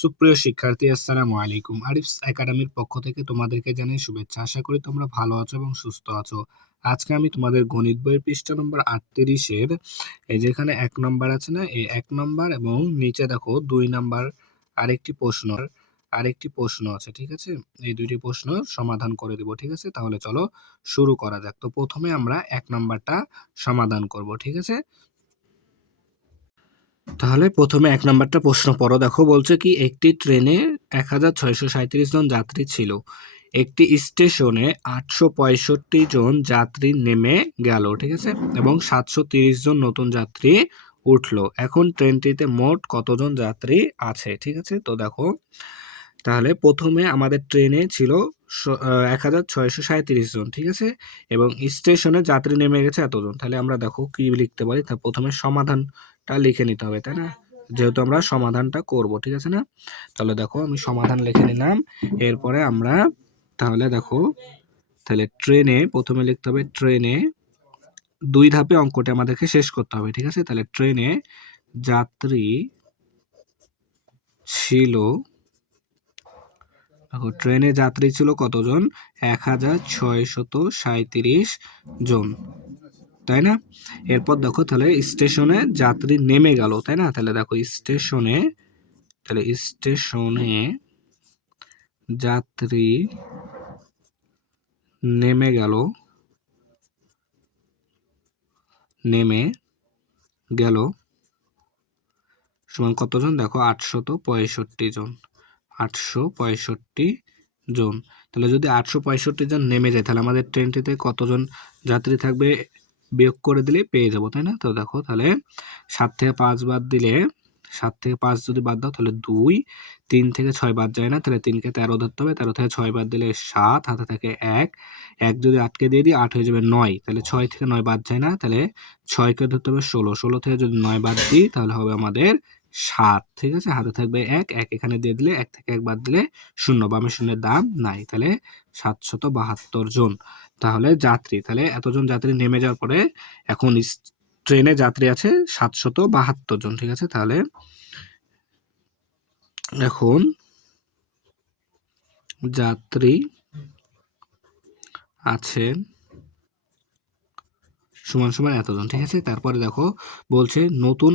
সুপ্রিয় শিক্ষার্থী, আসসালামু আলাইকুম। আরিফস একাডেমির পক্ষ থেকে তোমাদেরকে জানাই শুভেচ্ছা। আশা করি তোমরা ভালো আছো এবং সুস্থ আছো। আজকে আমি তোমাদের গণিত বইয়ের পৃষ্ঠা নম্বর 38-এর এই যেখানে 1 নম্বর আছে না, এই 1 নম্বর এবং নিচে দেখো 2 নম্বর আরেকটি প্রশ্ন আছে, ঠিক আছে? এই দুইটি প্রশ্ন সমাধান করে দেব, ঠিক আছে? তাহলে চলো শুরু করা যাক। তো প্রথমে আমরা 1 নম্বরটা সমাধান করব, ঠিক আছে? তাহলে প্রথমে 1 নাম্বারটা প্রশ্ন পড়ো। দেখো বলছে কি, একটি ট্রেনে 1637 জন যাত্রী ছিল। একটি স্টেশনে 865 জন যাত্রী নেমে গেল, ঠিক আছে, এবং 730 জন নতুন যাত্রী উঠলো। এখন ট্রেনটিতে মোট কতজন যাত্রী আছে, ঠিক আছে? তো দেখো, তাহলে প্রথমে আমাদের ট্রেনে ছিল 1637 জন, ঠিক আছে, এবং স্টেশনে যাত্রী নেমে গেছে এতজন। তাহলে আমরা দেখো কি লিখতে পারি। তা প্রথমে সমাধানটা লিখে নিতে হবে, তাই না? যেহেতু আমরা সমাধানটা করব, ঠিক আছে না? তাহলে দেখো আমি সমাধান লিখে নিলাম। এরপরে আমরা তাহলে দেখো, তাহলে ট্রেনে প্রথমে লিখতে হবে, ট্রেনে 2 ধাপে অঙ্কটা আমাদেরকে শেষ করতে হবে, ঠিক আছে? তাহলে ট্রেনে যাত্রী ছিল, দেখো ট্রেনে যাত্রী ছিল কতজন? 1637 জন, তাই না? এরপর দেখো তাহলে স্টেশনে যাত্রী নেমে গেল, তাই না? তাহলে দেখো স্টেশনে যাত্রী নেমে গেল, সমান কতজন? দেখো 865 জন, 865 জন। তাহলে যদি 865 জন নেমে যায়, তাহলে আমাদের ট্রেনটিতে কতজন যাত্রী থাকবে বিয়োগ করে দিলে পেয়ে যাবো, তাই না? তো দেখো তাহলে 7 থেকে 5 বাদ দিলে, 7 থেকে 5 যদি বাদ দাও তাহলে 2, 3 থেকে 6 বাদ যায় না, তাহলে 3 কে 13 ধরতে হবে, 13 থেকে 6 বাদ দিলে 7, হাতে থাকে 1, 1 যদি 8 কে দিয়ে দিই 8 হয়ে যাবে 9, তাহলে 6 থেকে 9 বাদ যায় না, তাহলে 6 কে ধরতে হবে 16, 16 থেকে যদি 9 বাদ দিই তাহলে হবে আমাদের 7, ঠিক আছে? হাতে থাকবে 1, 1 এখানে দিয়ে দিলে 1 থেকে 1 বাদ দিলে 0, বামে শূন্যের দাম নাই, তাহলে 772 জন তাহলে যাত্রী। তাহলে এতজন যাত্রী নেমে যাওয়ার পরে এখন ট্রেনে যাত্রী আছে 772 জন, ঠিক আছে? তাহলে এখন যাত্রী আছে সমান সমান এতজন, ঠিক আছে? তারপরে দেখো বলছে নতুন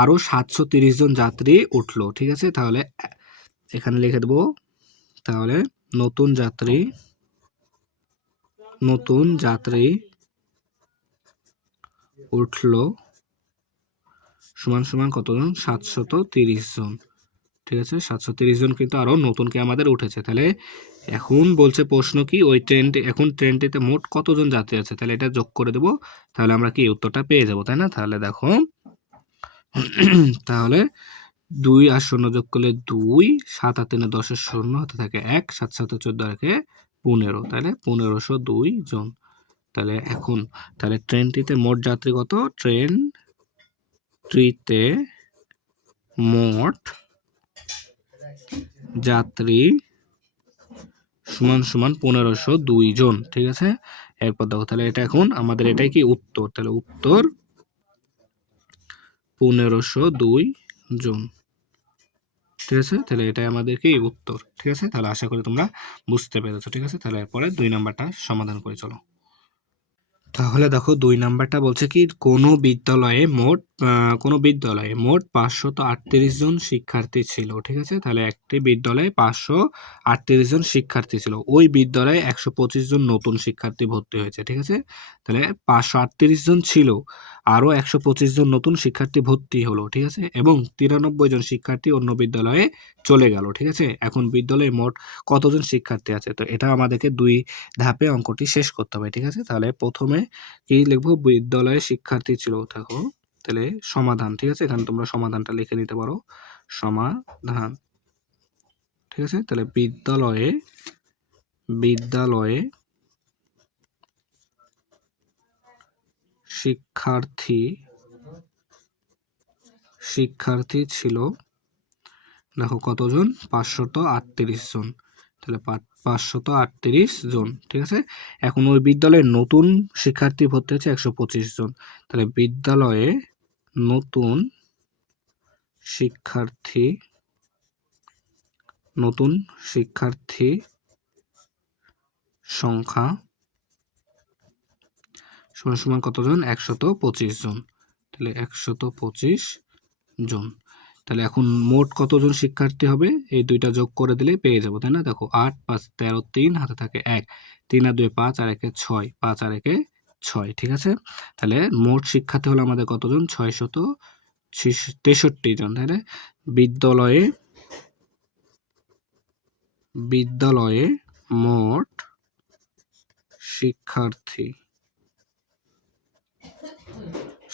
আরো 730 জন যাত্রী উঠলো, ঠিক আছে? তাহলে এখানে লিখে দেবো, তাহলে নতুন যাত্রী উঠলো সমান সমান কতজন? 730 জন, ঠিক আছে? 730 জন কিন্তু আরো নতুনকে আমাদের উঠেছে। তাহলে এখন বলছে প্রশ্ন কি, ওই ট্রেনটিতে মোট কতজন যাত্রী আছে, তাহলে এটা যোগ করে দেব, তাহলে আমরা কি উত্তরটা পেয়ে যাব, তাই না? তাহলে দেখো, তাহলে 2 আর 0 যোগ করলে 2, 7 আর 3 10 0, হাতে থাকে 1, 7 7 14 রাখে 15, তাহলে 1502 জন। তাহলে এখন তাহলে ট্রেনটিতে মোট যাত্রী কত? ট্রেনটিতে মোট যাত্রী সমান সমান 1502 জন, ঠিক আছে? এরপর দেখো তাহলে এটা এখন আমাদের এটাই কি উত্তর, তাহলে উত্তর 1502 জন, ঠিক আছে? তাহলে এটাই আমাদের কি উত্তর, ঠিক আছে? তাহলে আশা করি তোমরা বুঝতে পেরেছো, ঠিক আছে? তাহলে এরপরে 2 নাম্বারটা সমাধান করে চলো। তাহলে দেখো 2 নাম্বারটা বলছে কি, কোনো বিদ্যালয়ে মোট 538 জন শিক্ষার্থী ছিল, ঠিক আছে? তাহলে একটি বিদ্যালয়ে 538 জন শিক্ষার্থী ছিল, ওই বিদ্যালয়ে 125 জন নতুন শিক্ষার্থী ভর্তি হয়েছে, ঠিক আছে? তাহলে 538 জন ছিল, আরো 125 জন নতুন শিক্ষার্থী ভর্তি হলো, ঠিক আছে, এবং 93 জন শিক্ষার্থী অন্য বিদ্যালয়ে চলে গেল, ঠিক আছে? এখন বিদ্যালয়ে মোট কতজন শিক্ষার্থী আছে, তো এটা আমাদেরকে 2 ধাপে অঙ্কটি শেষ করতে হবে, ঠিক আছে? তাহলে প্রথমে কি লিখবো? বিদ্যালয়ে শিক্ষার্থী ছিল, দেখো তাহলে সমাধান, ঠিক আছে? এখানে তোমরা সমাধানটা লিখে নিতে পারো, সমাধান, ঠিক আছে? তাহলে বিদ্যালয়ে শিক্ষার্থী ছিল, দেখো কতজন? 538 জন, তাহলে 538 জন, ঠিক আছে? এখন ওই বিদ্যালয়ে নতুন শিক্ষার্থী ভর্তি হচ্ছে 125 জন, তাহলে বিদ্যালয়ে নতুন শিক্ষার্থী নতুন শিক্ষার্থী সংখ্যা সমান সমান কতজন? 125 জন। তাহলে 125 জন। তাহলে এখন মোট কতজন শিক্ষার্থী হবে? এই দুইটা যোগ করে দিলে পেয়ে যাবো, তাই না? দেখো 8 5 13 3 হাতে থাকে 1, 3 আর 2 5 আর 1 6, 5 আর 1 6, ঠিক আছে? তাহলে মোট শিক্ষার্থী হলো আমাদের কতজন? 663 জন। তাহলে বিদ্যালয়ে মোট শিক্ষার্থী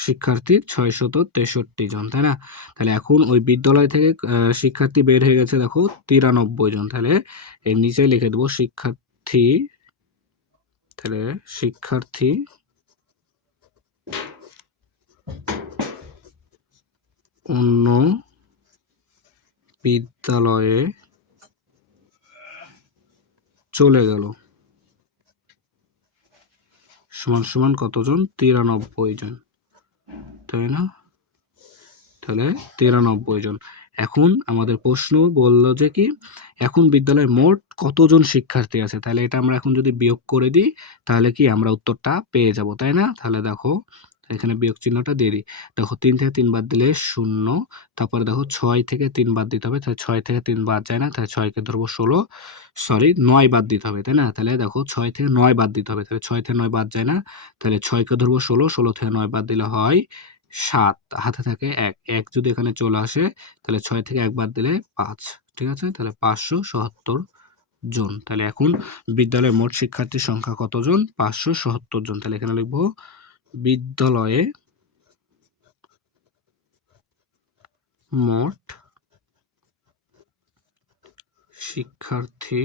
663 জন, তাই না? তাহলে এখন ওই বিদ্যালয় থেকে শিক্ষার্থী বের হয়ে গেছে দেখো 93 জন। তাহলে এর নিচে লিখে দেবো শিক্ষার্থী অন্য বিদ্যালয়ে চলে গেল সমান সমান কতজন? 93 জন, তাই না? তাহলে 93 জন। এখন আমাদের প্রশ্ন বললো যে কি এখন বিদ্যালয়ে মোট কতজন শিক্ষার্থী আছে, তাহলে এটা আমরা এখন যদি বিয়োগ করে দিই তাহলে কি আমরা উত্তরটা পেয়ে যাব, তাই না? তাহলে দেখো এখানে বিয়োগ চিহ্নটা দিয়ে দিই। দেখো 3 থেকে 3 বাদ দিলে 0, তারপরে দেখো 6 থেকে 3 বাদ দিতে হবে, তাহলে 6 থেকে 3 বাদ যায় না, তাহলে 6কে ধরবো 9 বাদ দিতে হবে, তাই না? তাহলে দেখো 6 থেকে 9 বাদ দিতে হবে, তাহলে 6 থেকে 9 বাদ যায় না, তাহলে 6কে ধরবো 16 থেকে 9 বাদ দিলে হয় 7, হাতে থাকে 1 যদি এখানে চলে আসে তাহলে 6 থেকে 1 বাদ দিলে 5, ঠিক আছে? তাহলে 577 জন। তাহলে এখন বিদ্যালয়ের মোট শিক্ষার্থীর সংখ্যা কতজন? 577 জন। তাহলে এখানে লিখবো বিদ্যালয়ে মোট শিক্ষার্থী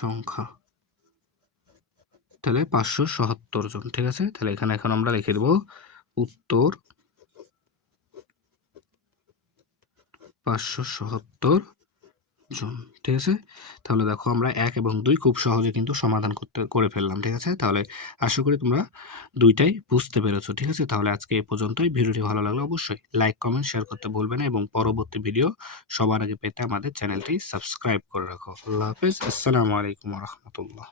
সংখ্যা তাহলে 577 জন, ঠিক আছে? তাহলে এখানে এখন আমরা লিখে দেবো উত্তর 577 জন, ঠিক আছে? তাহলে দেখো আমরা 1 এবং 2 খুব সহজে কিন্তু সমাধান করে ফেললাম, ঠিক আছে? তাহলে আশা করি তোমরা দুইটাই বুঝতে পেরেছো, ঠিক আছে? তাহলে আজকে এই পর্যন্তই। ভিডিওটি ভালো লাগলে অবশ্যই লাইক কমেন্ট শেয়ার করতে ভুলবে না এবং পরবর্তী ভিডিও সবার আগে পেতে আমাদের চ্যানেলটি সাবস্ক্রাইব করে রাখো। আল্লাহ হাফেজ। আসসালামু আলাইকুম ওয়া রাহমাতুল্লাহ।